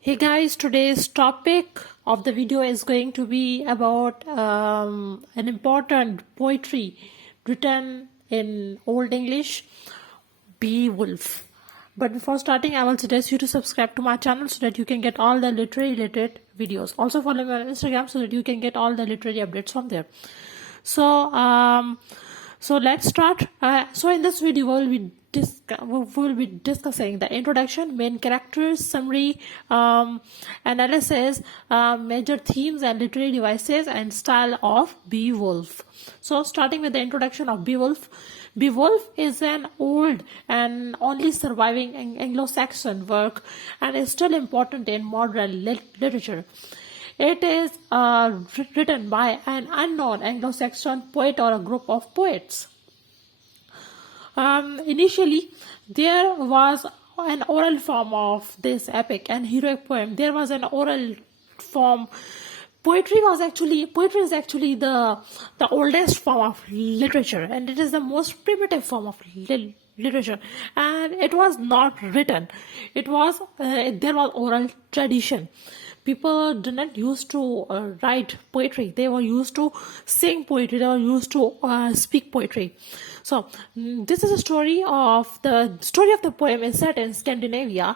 Hey guys, today's topic of the video is going to be about an important poetry written in Old English, Beowulf. But before starting, I will suggest you to subscribe to my channel so that you can get all the literary related videos. Also follow me on Instagram so that you can get all the literary updates from there. So, let's start. So in this video, we'll be discussing the introduction, main characters, summary, analysis, major themes and literary devices, and style of Beowulf. So starting with the introduction of Beowulf. Beowulf is an old and only surviving anglo-saxon work and is still important in modern literature. It is written by an unknown Anglo-Saxon poet or a group of poets. Initially, there was an oral form of this epic and heroic poem. There was an oral form. Poetry is actually the oldest form of literature, and it is the most primitive form of literature. And it was not written. It was there was oral tradition. People didn't used to write poetry. They were used to sing poetry. They were used to speak poetry. So this is a story of the poem is set in Scandinavia,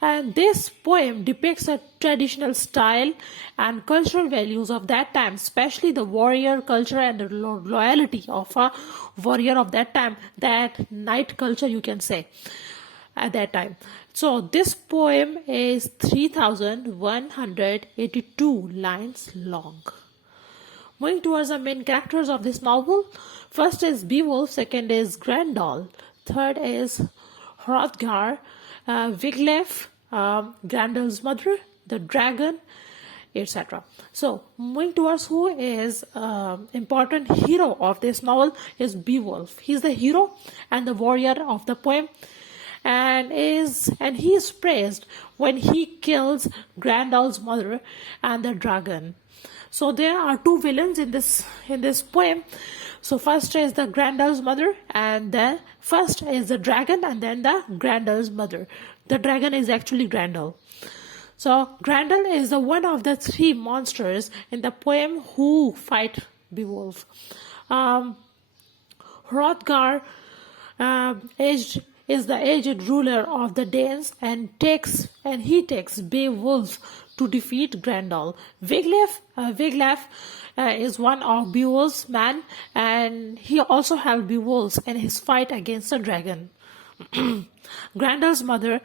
and this poem depicts a traditional style and cultural values of that time, especially the warrior culture and the loyalty of a warrior of that time, that knight culture you can say at that time. So this poem is 3,182 lines long. Moving towards the main characters of this novel, first is Beowulf, second is Grendel, third is Hrothgar, Wiglaf, Grendel's mother, the dragon, etc. So moving towards who is important hero of this novel is Beowulf. He's the hero and the warrior of the poem, and he is praised when he kills Grendel's mother and the dragon. So there are two villains in this poem. So first is the Grendel's mother, and then first is the dragon, and then the Grendel's mother. The dragon is actually Grendel. So Grendel is the one of the three monsters in the poem who fight Beowulf. Hrothgar is the aged ruler of the Danes and he takes Beowulf to defeat Grendel. Wiglaf is one of Beowulf's men, and he also helped Beowulf in his fight against the dragon. Grendel's mother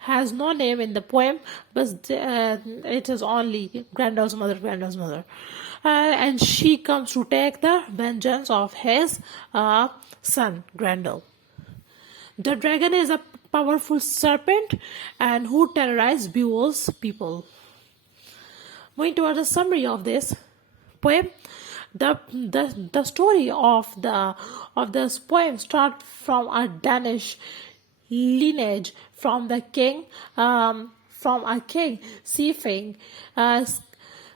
has no name in the poem, but it is only Grendel's mother. And she comes to take the vengeance of his son, Grendel. The dragon is a powerful serpent and who terrorized Beowulf's people. Moving towards a summary of this poem, the story of this poem starts from a Danish lineage from a king Sifing,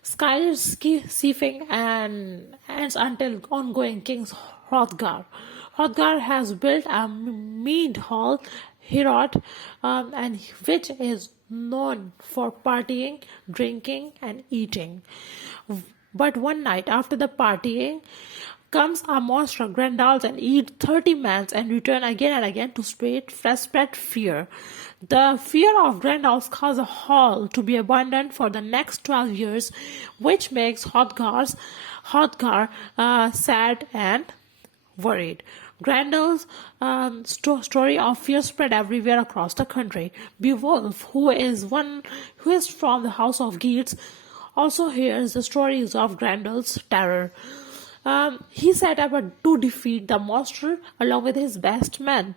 Sifing, and ends until ongoing king Hrothgar. Hrothgar has built a mead hall, Herod, and which is known for partying, drinking, and eating. But one night after the partying, comes a monster, Grendels, and eat 30 men and return again and again to spread fear. The fear of Grendels causes a hall to be abandoned for the next 12 years, which makes Hrothgar sad and worried. Grendel's story of fear spread everywhere across the country. Beowulf, who is from the house of Geats, also hears the stories of Grendel's terror. He set up to defeat the monster along with his best men.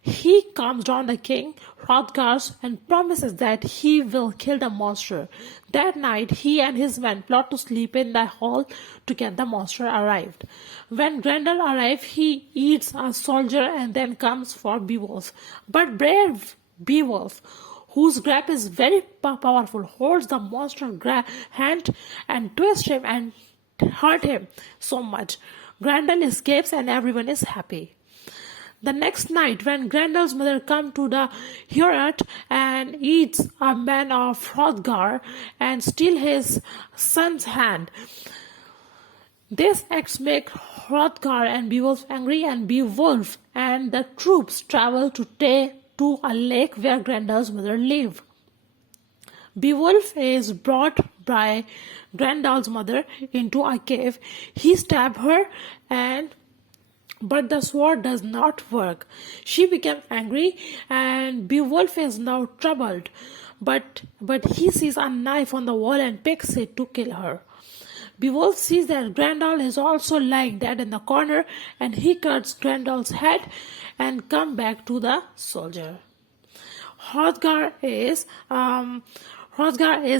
He calms down the king, Hrothgar, and promises that he will kill the monster. That night, he and his men plot to sleep in the hall to get the monster arrived. When Grendel arrives, he eats a soldier and then comes for Beowulf. But brave Beowulf, whose grip is very powerful, holds the monster's hand and twists him and hurt him so much. Grendel escapes and everyone is happy. The next night, when Grendel's mother comes to the hearth and eats a man of Hrothgar and steal his son's hand, these acts make Hrothgar and Beowulf angry, and Beowulf and the troops travel to a lake where Grendel's mother lived. Beowulf is brought by Grendel's mother into a cave. He stabs her, but the sword does not work. She becomes angry, and Beowulf is now troubled. But he sees a knife on the wall and picks it to kill her. Beowulf sees that Grendel is also lying dead in the corner, and he cuts Grendel's head and comes back to the soldier. Hrothgar is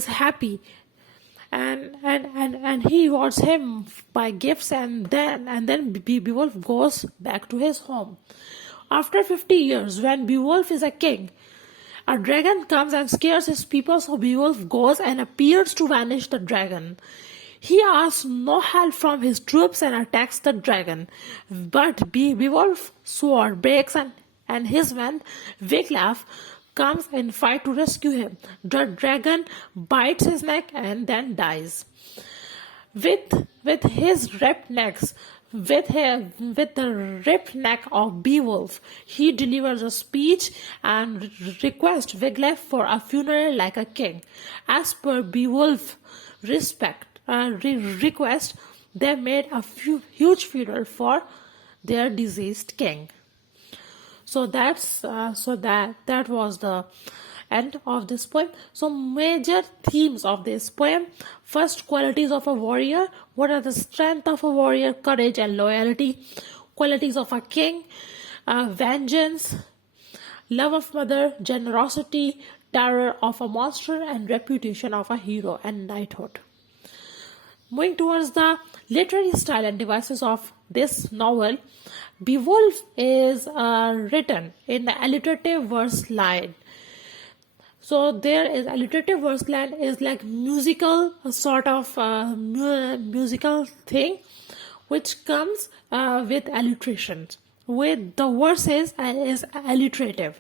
happy, and he rewards him by gifts, and then Beowulf goes back to his home. After 50 years, when Beowulf is a king, a dragon comes and scares his people, so Beowulf goes and appears to vanish the dragon. He asks no help from his troops and attacks the dragon. But Beowulf's sword breaks, and his man, Wiglaf, comes and fight to rescue him. The dragon bites his neck and then dies. With the ripped neck of Beowulf, he delivers a speech and requests Wiglaf for a funeral like a king. As per Beowulf's request, they made a huge funeral for their deceased king. So that was the end of this poem. So major themes of this poem: first, qualities of a warrior. What are the strength of a warrior? Courage and loyalty. Qualities of a king: vengeance, love of mother, generosity, terror of a monster, and reputation of a hero, and knighthood. Moving towards the literary style and devices of this novel, Beowulf is written in the alliterative verse line. So there is alliterative verse line is like musical sort of musical thing, which comes with alliterations. With the verses is alliterative.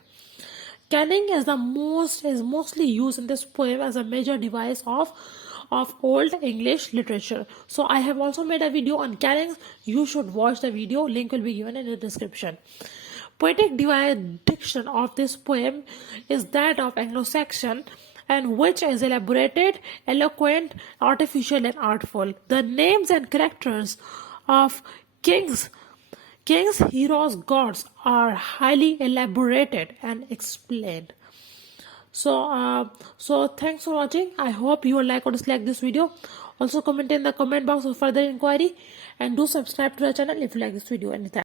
Canning is mostly used in this poem as a major device of Old English literature. So I have also made a video on cannings. You should watch the video. Link will be given in the description. Poetic diction of this poem is that of anglo-saxon, and which is elaborated, eloquent, artificial, and artful. The names and characters of kings, heroes, gods are highly elaborated and explained. So thanks for watching. I hope you will like or dislike this video. Also comment in the comment box for further inquiry, and do subscribe to the channel if you like this video. Anytime.